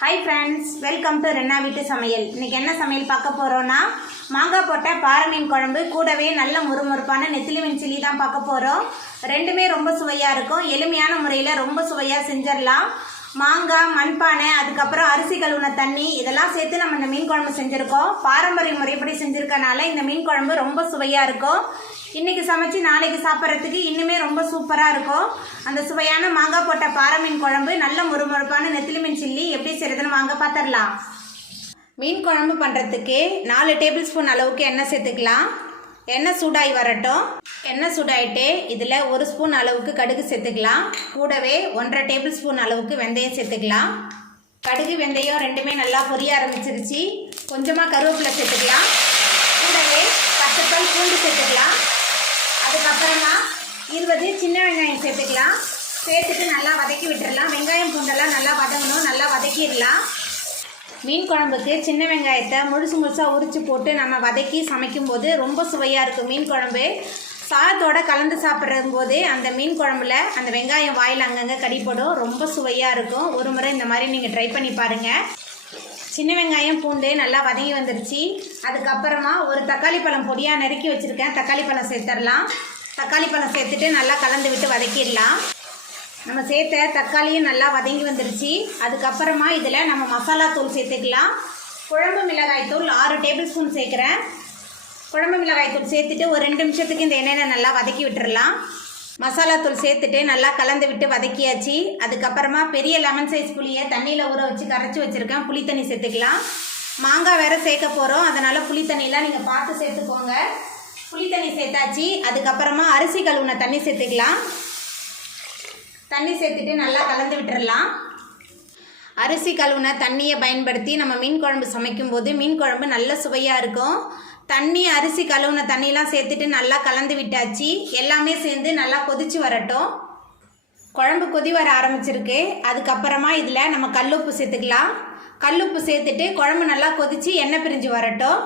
Hi friends, welcome to Renna வீட்டு சமையல். இன்றைக்கி என்ன சமையல் பார்க்க போகிறோன்னா, மாங்காய் போட்ட பாறை மீன் குழம்பு கூடவே நல்ல முறுமுறுப்பான நெத்திலி மீன் சில்லி தான் பார்க்க போகிறோம். ரெண்டுமே ரொம்ப சுவையாக இருக்கும். எளிமையான முறையில் ரொம்ப சுவையாக செஞ்சிடலாம். மாங்காய், மண்பானை, அதுக்கப்புறம் அரிசி கழுவுன தண்ணி இதெல்லாம் சேர்த்து நம்ம இந்த மீன் குழம்பு செஞ்சுருக்கோம். பாரம்பரிய முறைப்படி செஞ்சுருக்கனால இந்த மீன் குழம்பு ரொம்ப சுவையாக இருக்கும். இன்றைக்கி சமைச்சு நாளைக்கு சாப்பிட்றதுக்கு இன்னுமே ரொம்ப சூப்பராக இருக்கும். அந்த சுவையான மாங்காய் போட்ட பாறை மீன் குழம்பு, நல்ல முறுமுறுப்பான நெத்திலி மீன் சில்லி எப்படி செய்கிறதுன்னு வாங்க பார்த்துடலாம். மீன் குழம்பு பண்ணுறதுக்கு 4 டேபிள் ஸ்பூன் அளவுக்கு எண்ணெய் சேர்த்துக்கலாம். எண்ணெய் சூடாகி வரட்டும். எண்ணெய் சூடாயிட்டு இதில் 1 ஸ்பூன் அளவுக்கு கடுகு சேர்த்துக்கலாம். கூடவே 1.5 டேபிள் ஸ்பூன் அளவுக்கு வெந்தயம் சேர்த்துக்கலாம். கடுகு வெந்தயம் ரெண்டுமே நல்லா பொரிய ஆரம்பிச்சிருச்சு. கொஞ்சமாக கருவேப்பிலை சேர்த்துக்கலாம். கூடவே 10 பல் பூண்டு சேர்த்துக்கலாம். அதுக்கப்புறமா 20 சின்ன வெங்காயம் சேர்த்துக்கலாம். சேர்த்துட்டு நல்லா வதக்கி விட்டுடலாம். வெங்காயம் பூண்டெல்லாம் நல்லா வதங்கணும், நல்லா வதக்கிடலாம். மீன் குழம்புக்கு சின்ன வெங்காயத்தை முழுசாக உரித்து போட்டு நம்ம வதக்கி சமைக்கும்போது ரொம்ப சுவையாக இருக்கும். மீன் குழம்பு சாதத்தோடு கலந்து சாப்பிட்ற போது அந்த மீன் குழம்புல அந்த வெங்காயம் வாயில் அங்கங்கே கடிப்படும். ரொம்ப சுவையாக இருக்கும். ஒரு முறை இந்த மாதிரி நீங்கள் ட்ரை பண்ணி பாருங்கள். சின்ன வெங்காயம் பூண்டு நல்லா வதங்கி வந்துருச்சு. அதுக்கப்புறமா ஒரு தக்காளி பழம் பொடியாக நறுக்கி வச்சுருக்கேன். தக்காளி பழம் சேர்த்துடலாம். தக்காளி பழம் சேர்த்துட்டு நல்லா கலந்து விட்டு வதக்கிடலாம். நம்ம சேர்த்த தக்காளியும் நல்லா வதங்கி வந்துருச்சு. அதுக்கப்புறமா இதில் நம்ம மசாலா தூள் சேர்த்துக்கலாம். குழம்பு மிளகாய் தூள் 6 டேபிள் ஸ்பூன் சேர்க்குறேன். குழம்பு மிளகாய் தூள் சேர்த்துட்டு ஒரு 2 நிமிஷத்துக்கு இந்த எண்ணெயை நல்லா வதக்கி விட்டுடலாம். மசாலா தூள் சேர்த்துட்டு நல்லா கலந்து விட்டு வதக்கியாச்சு. அதுக்கப்புறமா பெரிய லெமன் சைஸ் புளியை தண்ணியில் ஊற வச்சு கரைச்சி வச்சுருக்கேன். புளி தண்ணி சேர்த்துக்கலாம். மாங்காய் வேறு சேர்க்க போகிறோம், அதனால் புளி தண்ணியெலாம் நீங்கள் பார்த்து சேர்த்துக்கோங்க. புளி தண்ணி சேர்த்தாச்சு. அதுக்கப்புறமா அரிசி கழுவுன தண்ணி சேர்த்துக்கலாம். தண்ணி சேர்த்துட்டு நல்லா கலந்து விட்டுடலாம். அரிசி கழுவுன தண்ணியை பயன்படுத்தி நம்ம மீன் குழம்பு சமைக்கும்போது மீன் குழம்பு நல்ல சுவையாக இருக்கும். தண்ணி, அரிசி கழுவுன தண்ணிலாம் சேர்த்துட்டு நல்லா கலந்து விட்டாச்சு. எல்லாமே சேர்ந்து நல்லா கொதிச்சு வரட்டும். குழம்பு கொதி வர ஆரம்பிச்சிருக்கு. அதுக்கப்புறமா இதில் நம்ம கல்லுப்பு சேர்த்துக்கலாம். கல்லுப்பு சேர்த்துட்டு குழம்பு நல்லா கொதித்து எண்ணெய் பிரிஞ்சு வரட்டும்.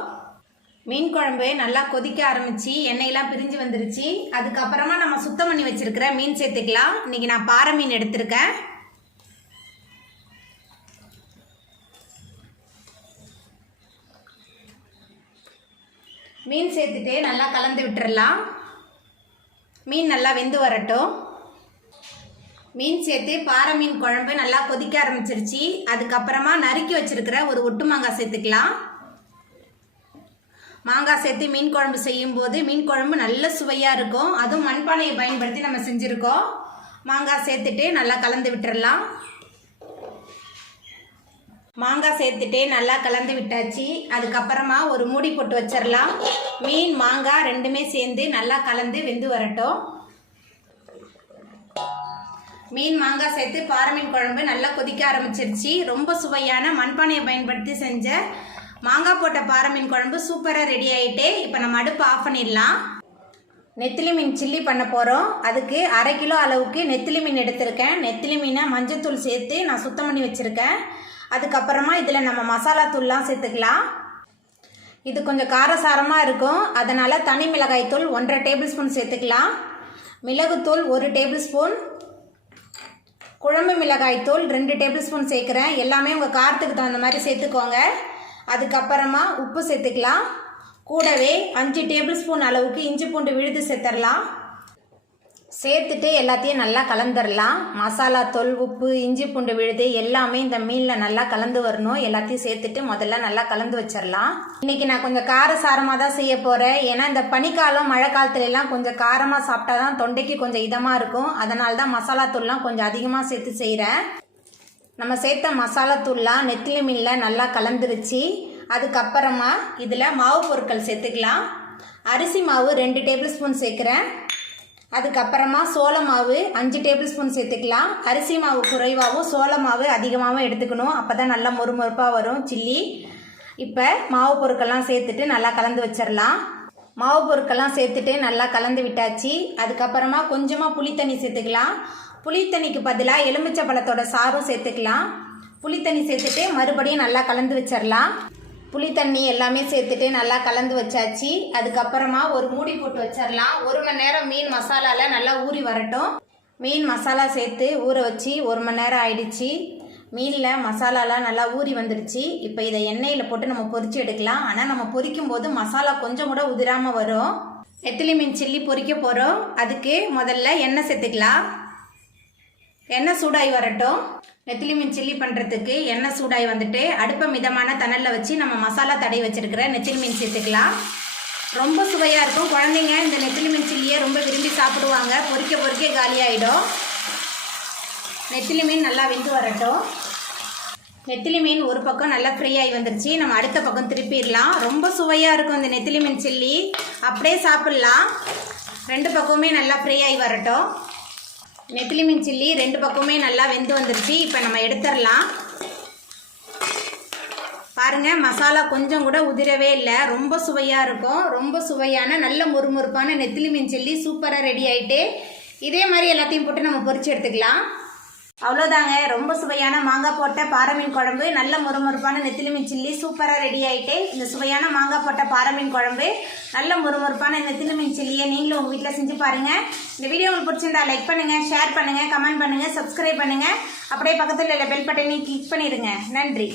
மீன் குழம்பு நல்லா கொதிக்க ஆரம்பித்து எண்ணெயெல்லாம் பிரிஞ்சு வந்துருச்சு. அதுக்கப்புறமா நம்ம சுத்தம் பண்ணி வச்சுருக்கிற மீன் சேர்த்துக்கலாம். இன்றைக்கி நான் பாறை மீன் எடுத்திருக்கேன். மீன் சேர்த்துட்டு நல்லா கலந்து விட்டுறலாம். மீன் நல்லா வெந்து வரட்டும். மீன் சேர்த்து பாறை மீன் குழம்பு நல்லா கொதிக்க ஆரம்பிச்சிருச்சு. அதுக்கப்புறமா நறுக்கி வச்சுருக்கிற ஒரு ஒட்டு மாங்காய் சேர்த்துக்கலாம். மாங்காய் சேர்த்து மீன் குழம்பு செய்யும்போது மீன் குழம்பு நல்ல சுவையாக இருக்கும். அதுவும் மண்பானையை பயன்படுத்தி நம்ம செஞ்சுருக்கோம். மாங்காய் சேர்த்துட்டு நல்லா கலந்து விட்டுறலாம். மாங்காய் சேர்த்துட்டு நல்லா கலந்து விட்டாச்சு. அதுக்கப்புறமா ஒரு மூடி போட்டு வச்சிடலாம். மீன், மாங்காய் ரெண்டுமே சேர்ந்து நல்லா கலந்து வெந்து வரட்டும். மீன், மாங்காய் சேர்த்து பாறை மீன் குழம்பு நல்லா கொதிக்க ஆரம்பிச்சிருச்சு. ரொம்ப சுவையான மண்பானையை பயன்படுத்தி செஞ்ச மாங்காய் போட்ட பாறை மீன் குழம்பு சூப்பராக ரெடி ஆகிட்டு இப்போ நம்ம அடுப்பு ஆஃப் பண்ணிடலாம். நெத்திலி மீன் சில்லி பண்ண போகிறோம். அதுக்கு 1/2 கிலோ அளவுக்கு நெத்திலி மீன் எடுத்திருக்கேன். நெத்திலி மீனை மஞ்சத்தூள் சேர்த்து நான் சுத்தம் பண்ணி வச்சுருக்கேன். அதுக்கப்புறமா இதில் நம்ம மசாலா தூள்லாம் சேர்த்துக்கலாம். இது கொஞ்சம் காரசாரமாக இருக்கும், அதனால் தனி மிளகாய் தூள் 1.5 டேபிள் ஸ்பூன் சேர்த்துக்கலாம். மிளகுத்தூள் 1 டேபிள் ஸ்பூன். குழம்பு மிளகாய் தூள் 2 டேபிள் ஸ்பூன் சேர்க்குறேன். எல்லாமே உங்கள் காரத்துக்கு தகுந்த மாதிரி சேர்த்துக்கோங்க. அதுக்கப்புறமா உப்பு சேர்த்துக்கலாம். கூடவே 5 டேபிள் ஸ்பூன் அளவுக்கு இஞ்சி பூண்டு விழுது சேர்த்துடலாம். சேர்த்துட்டு எல்லாத்தையும் நல்லா கலந்துடலாம். மசாலா தூள், உப்பு, இஞ்சி பூண்டு விழுது எல்லாமே இந்த மீனில் நல்லா கலந்து வரணும். எல்லாத்தையும் சேர்த்துட்டு முதல்ல நல்லா கலந்து வச்சிடலாம். இன்றைக்கி நான் கொஞ்சம் காரசாரமாக தான் செய்ய போகிறேன். ஏன்னா இந்த பனிக்காலம், மழை காலத்துலலாம் கொஞ்சம் காரமாக சாப்பிட்டா தான் தொண்டைக்கு கொஞ்சம் இதமாக இருக்கும். அதனால தான் மசாலா தூள்லாம் கொஞ்சம் அதிகமாக சேர்த்து செய்கிறேன். நம்ம சேர்த்த மசாலா தூள்லாம் நெத்திலி மீனில் நல்லா கலந்துருச்சு. அதுக்கப்புறமா இதில் மாவு பொருட்கள் சேர்த்துக்கலாம். அரிசி மாவு 2 டேபிள் ஸ்பூன் சேர்க்குறேன். அதுக்கப்புறமா சோள மாவு 5 டேபிள் ஸ்பூன் சேர்த்துக்கலாம். அரிசி மாவு குறைவாகவும் சோள மாவு அதிகமாகவும் எடுத்துக்கணும். அப்போ தான் நல்லா மொறுமொறுப்பாக வரும் சில்லி. இப்போ மாவு பொருட்கள்லாம் சேர்த்துட்டு நல்லா கலந்து வச்சிடலாம். மாவு பொருட்கள்லாம் சேர்த்துட்டு நல்லா கலந்து விட்டாச்சு. அதுக்கப்புறமா கொஞ்சமாக புளி தண்ணி சேர்த்துக்கலாம். புளி தண்ணிக்கு பதிலாக எலுமிச்சை பழத்தோட சாறும் சேர்த்துக்கலாம். புளி தண்ணி சேர்த்துட்டு மறுபடியும் நல்லா கலந்து வச்சிடலாம். புளி தண்ணி எல்லாமே சேர்த்துட்டு நல்லா கலந்து வச்சாச்சு. அதுக்கப்புறமா ஒரு மூடி போட்டு வச்சிடலாம். 1 மணி நேரம் மீன் மசாலாவில் நல்லா ஊறி வரட்டும். மீன் மசாலா சேர்த்து ஊற வச்சு 1 மணி நேரம் ஆயிடுச்சு. மீனில் மசாலாலாம் நல்லா ஊறி வந்துடுச்சு. இப்போ இதை எண்ணெயில் போட்டு நம்ம பொரிச்சு எடுக்கலாம். ஆனால் நம்ம பொரிக்கும் போது மசாலா கொஞ்சம் கூட உதிராமல் வரும். நெத்திலி மீன் சில்லி பொரிக்க போகிறோம். அதுக்கு முதல்ல எண்ணெய் சேர்த்துக்கலாம். எண்ணெய் சூடாகி வரட்டும். நெத்திலி மீன் சில்லி பண்ணுறதுக்கு எண்ணெய் சூடாகி வந்துட்டு அடுப்பை மிதமான தணலில் வச்சு நம்ம மசாலா தடவி வச்சுருக்கிற நெத்திலி மீன் சேர்த்துக்கலாம். ரொம்ப சுவையாக இருக்கும். குழந்தைங்க இந்த நெத்திலி மீன் சில்லியை ரொம்ப விரும்பி சாப்பிடுவாங்க. பொரிக்க பொரிக்க காலியாகிடும். நெத்திலி மீன் நல்லா வெந்து வரட்டும். நெத்திலி மீன் ஒரு பக்கம் நல்லா ஃப்ரை ஆகி வந்துருச்சு. நம்ம அடுத்த பக்கம் திருப்பிடலாம். ரொம்ப சுவையாக இருக்கும் இந்த நெத்திலி மீன் சில்லி. அப்படியே சாப்பிட்லாம். ரெண்டு பக்கமுமே நல்லா ஃப்ரை ஆகி வரட்டும். நெத்திலி மீன் சில்லி ரெண்டு பக்கமுமே நல்லா வெந்து வந்துருச்சு. இப்போ நம்ம எடுத்துடலாம். பாருங்கள், மசாலா கொஞ்சம் கூட உதிரவே இல்லை. ரொம்ப சுவையாக இருக்கும். ரொம்ப சுவையான நல்ல முறுமுறுப்பான நெத்திலி மீன் சில்லி சூப்பராக ரெடி ஆகிட்டு இதே மாதிரி எல்லாத்தையும் போட்டு நம்ம பொரிச்சு எடுத்துக்கலாம். அவ்வளோதாங்க. ரொம்ப சுவையான மாங்காய் போட்ட பாறை மீன் குழம்பு, நல்ல முறுமுறுப்பான நெத்திலி மீன் சில்லி சூப்பராக ரெடி ஆகிட்டு இந்த சுவையான மாங்காய் போட்ட பாறை மீன் குழம்பு, நல்ல முறுமுறுப்பான நெத்திலி மீன் சில்லியை நீங்களும் உங்கள் வீட்டில் செஞ்சு பாருங்கள். இந்த வீடியோ உங்களுக்கு பிடிச்சிருந்தா லைக் பண்ணுங்கள், ஷேர் பண்ணுங்கள், கமெண்ட் பண்ணுங்கள், சப்ஸ்கிரைப் பண்ணுங்கள். அப்படியே பக்கத்தில் உள்ள பெல் பட்டனையும் கிளிக் பண்ணிடுங்க. நன்றி.